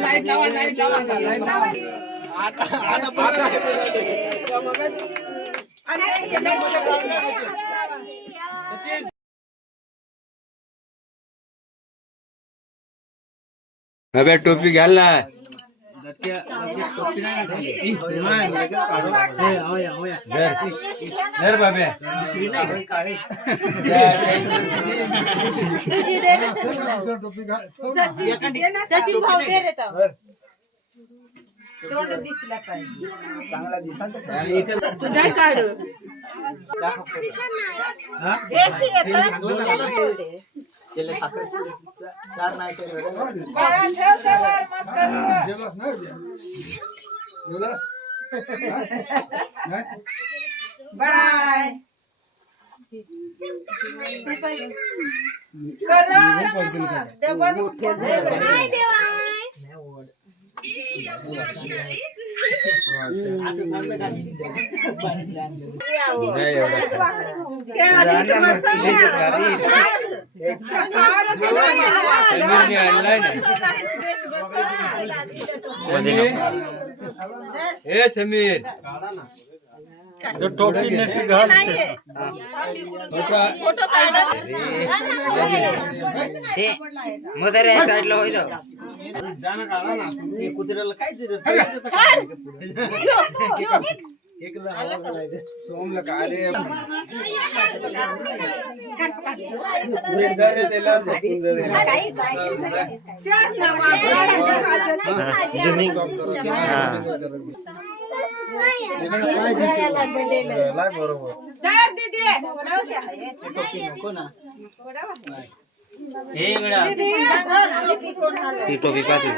Light लावा light लावा अबे टोपी घाल ना धर बाबे सचिन भाऊ दे रे तोंड दिसला पाहिजे चांगला दिसा तुझा काढू एसी केले साखर चार नाही बाय समीर टोपी नक्की घाल मदर या साइडला होय जाऊ जाना काढा ना कुत्र्याला काय सोमला काय रे ती टोपी पाहते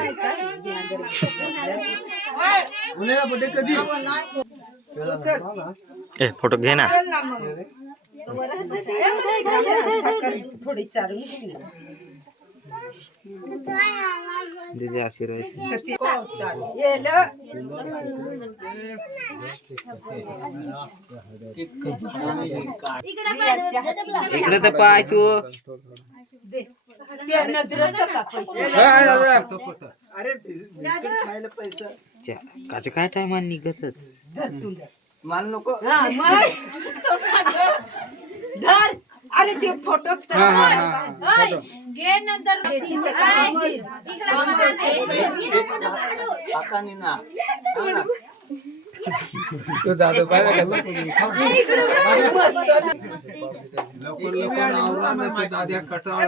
फोटो घे ना थोडी चारू दीदी आशीर्वाद इकडे तर पाय तू काच काय टाइम निघत मान नको धर अरे ते फोटो घे नंतर हाताने ना तो दादा बाहेर दाद्या कटाळ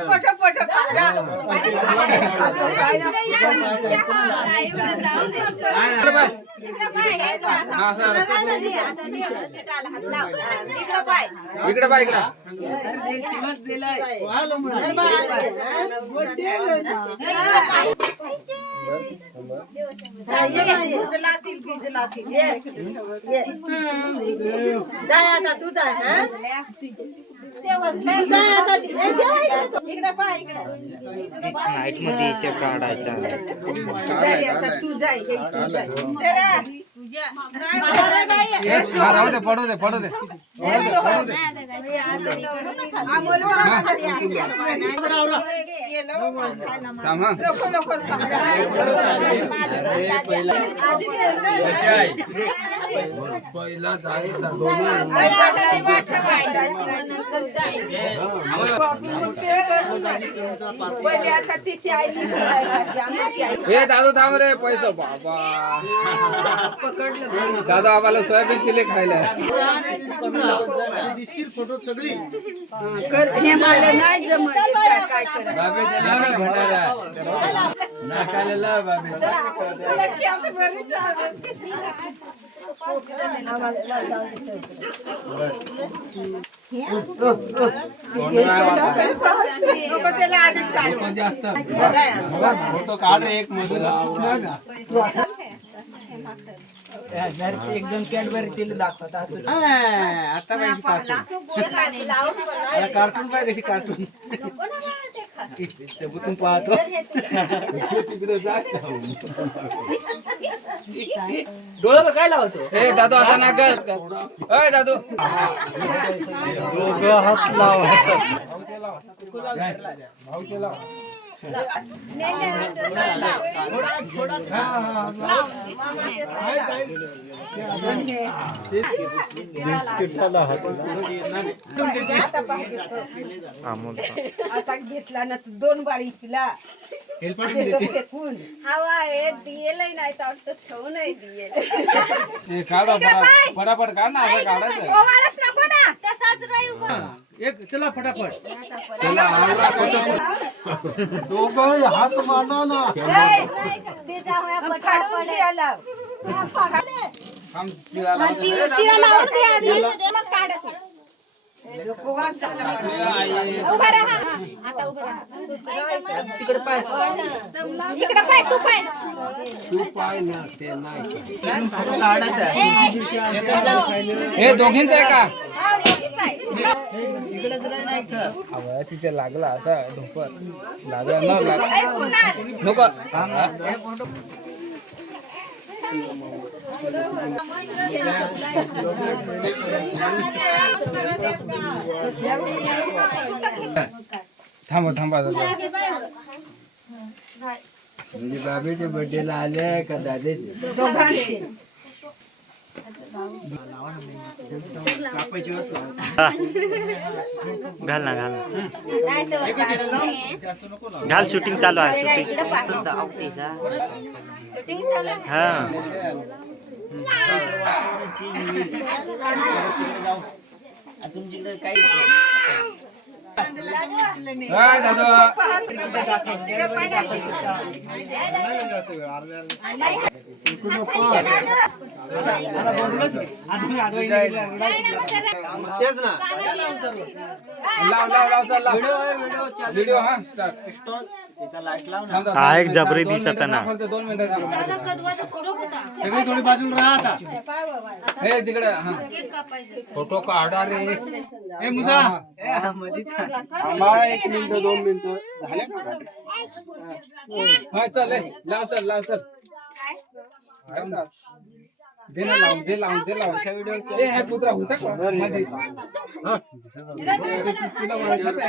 इकडे बाय इकडे नाईट मध्ये काढायचा पडू दे पहिला जायचा दादू थांब रे पैसा बाबा दादा आम्हाला सोयाबीन चिले खायला दिसतील फोटो सगळी नाही जमत काय नाकालेला बाबे फोटो काढ एक एकदम कॅडबरी तिला दाखवत आता कार्टून पाहिजे कार्टून पाहतो डोळ्याला काय लावतो ए दादू असं ना कर ओय दादू दोघं हात आता घेतला ना तू 2 बारी इचला फेकून हवा हे दियेलही नाही तर ठेवू नाही दिये काढा फटाफट काढ ना असं काढायचं ओवाळच नको ना तसाच राहू एक चला फटाफट चला दोघं हात मांडा ना ते जाऊया पटापट आला थांब तिला लावतो. तिला लावून दे आधी मग काढ तू उभा राहा आता उभा राहा तिकडे पाय इकडे पाय तू पाय तू पाय ना ते नाही काढायचं हे दोघींच आहे का तिकडेच नाही का अगं तिथे लागला असा ढोपर लागला न लागला नको हे फोटो थांबा थांबा म्हणजे बाबीच्या बर्थडेला आले का दादाचे दोघांचे घाल ना घाल शूटिंग चालू आहे शूटिंग हा तेच ना व्हिडिओ हा स्टार्ट त्याचा लाईट लाव ना हा एक जबरी दिसत ना फक्त 2 मिनिटं सगळी थोडी बाजूला राहा आता हे तिकडे हा फोटो काढा रे ए मुसा मधीच एक मिनिट 2 मिनिटं झाले का हा चल लाव चल दे ना लाव ए हा कुत्रा हुसा का मध्ये हा तुला माहित आहे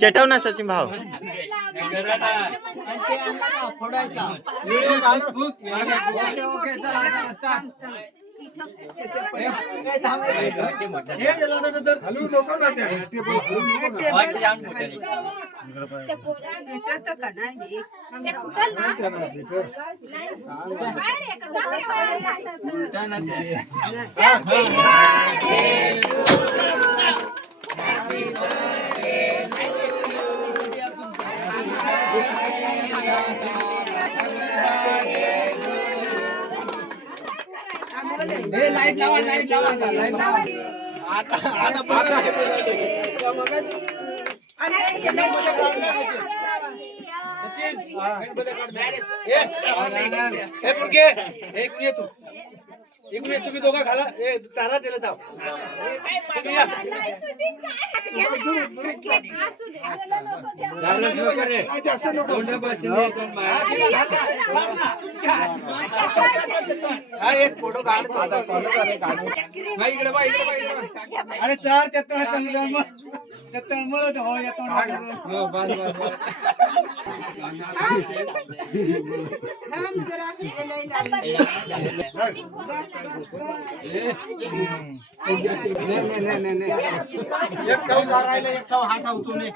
चटव ना सचिन भाऊ फोडायचा ओके चला स्टार्ट लाईट लावा तुम्ही दोघं घाला चारा दिला जाऊ एक फोटो काढ इकडे बा अरे चार तळमळ हो येतो एक टाऊ राहिला एक टाऊ हा टाऊ तुम्ही